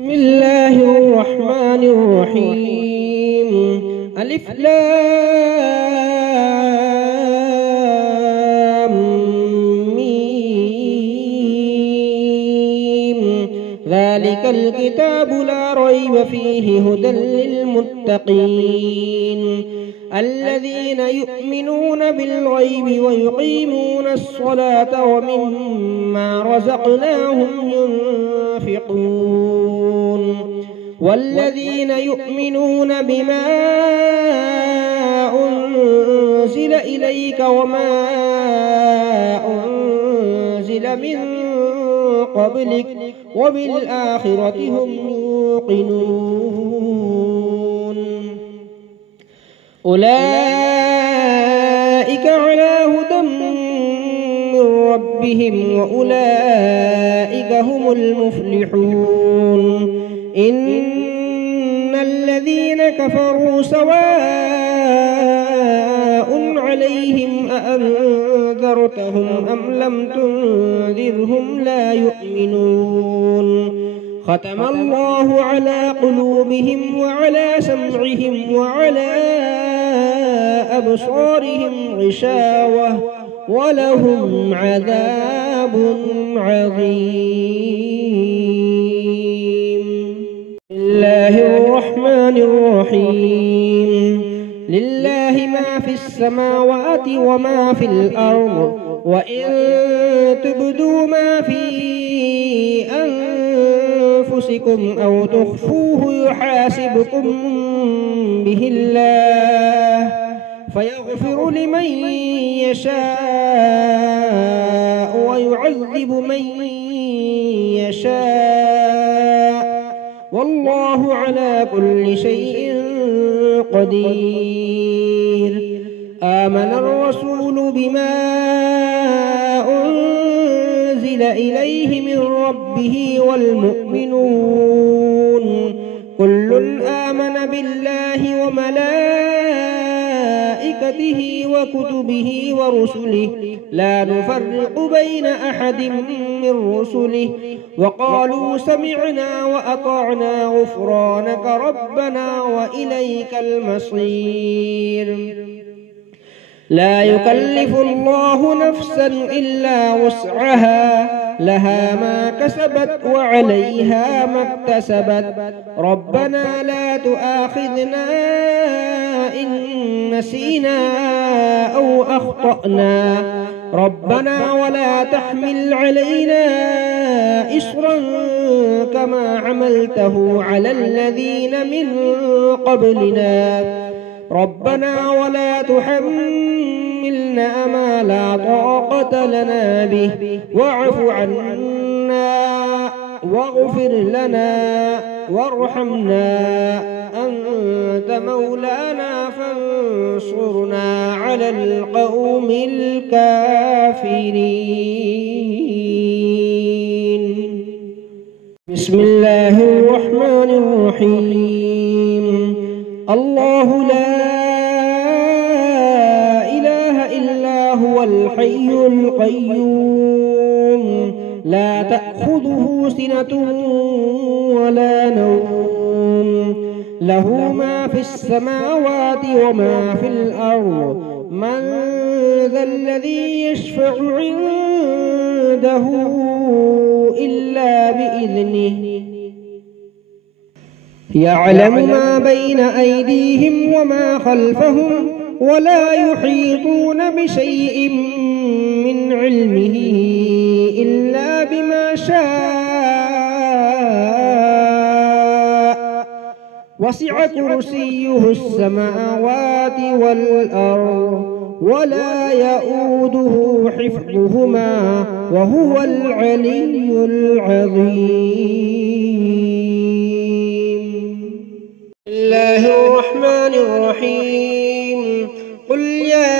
بسم الله الرحمن الرحيم. ألف لام ميم. ذلك الكتاب لا ريب فيه هدى للمتقين الذين يؤمنون بالغيب ويقيمون الصلاة ومما رزقناهم ينفقون والذين يؤمنون بما أنزل إليك وما أنزل من قبلك وبالآخرة هم يوقنون. أولئك على هدى من ربهم وأولئك هم المفلحون. إن الذين كفروا سواء عليهم أأنذرتهم أم لم تنذرهم لا يؤمنون. ختم الله على قلوبهم وعلى سمعهم وعلى أبصارهم غشاوة ولهم عذاب عظيم. بسم الله الرحمن الرحيم. لله ما في السماوات وما في الأرض وإن تبدوا ما في أنفسكم أو تخفوه يحاسبكم به الله فيغفر لمن يشاء ويعذب من يشاء والله على كل شيء قدير. آمن الرسول بما أنزل إليه من ربه والمؤمنون كل آمن بالله وملائكته وكتبه ورسله لا نفرق بين أحد من رسله وقالوا سمعنا وأطعنا غفرانك ربنا وإليك المصير. لا يكلف الله نفسا إلا وسعها لها ما كسبت وعليها ما اكتسبت ربنا لا تؤاخذنا إن نسينا أو أخطأنا ربنا ولا تحمل علينا إصرا كما عملته على الذين من قبلنا ربنا ولا تحملنا ما لا طاقة لنا به واعف عنا واغفر لنا وارحمنا أنت مولانا فانصرنا على القوم الكافرين. بسم الله الرحمن الرحيم. الله لا إله إلا هو الحي القيوم لا تأخذه سنة ولا نوم له ما في السماوات وما في الأرض من ذا الذي يشفع عنده إلا بإذنه يعلم ما بين أيديهم وما خلفهم ولا يحيطون بشيء من علمه إلا بما شاء وسع كرسيه السماوات والأرض ولا يؤوده حفظهما وهو العلي العظيم. بسم الله الرحمن الرحيم. قل يا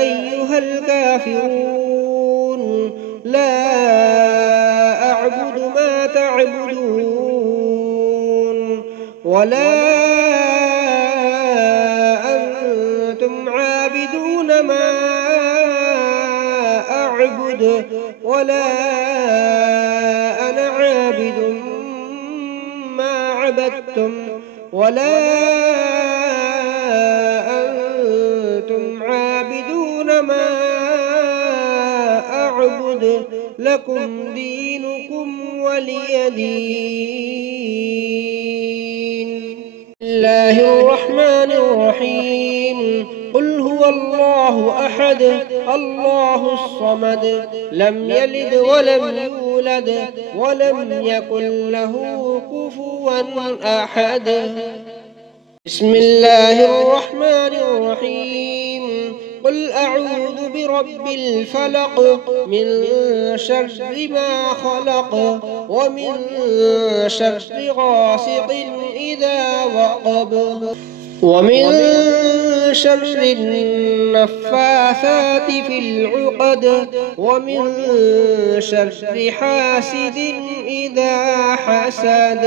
أيها الكافرون لا أعبد ما تعبدون ولا أنتم عابدون ما أعبد ولا أنا عابد عابد ما عبدتم ولا أنتم عابدون ما أعبد لكم دينكم ولي دين. بسم الله الرحمن الرحيم. قل هو الله أحد الله الصمد لم يلد ولم يولد ولم يكن له كفوا أحد. بسم الله الرحمن الرحيم. قل أعوذ برب الفلق من شر ما خلق ومن شر غاسق إذا وقب ومن شر النفاثات في العقد ومن شر حاسد إذا حسد.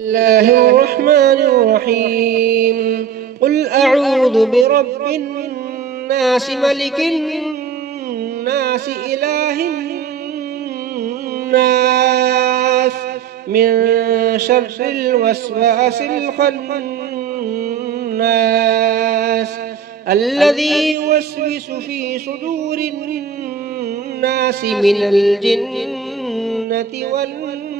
بسم الله الرحمن الرحيم. قل أعوذ برب الناس ملك الناس إله الناس من شر الوسواس الخناس الذي يوسوس في صدور الناس من الجنة والناس.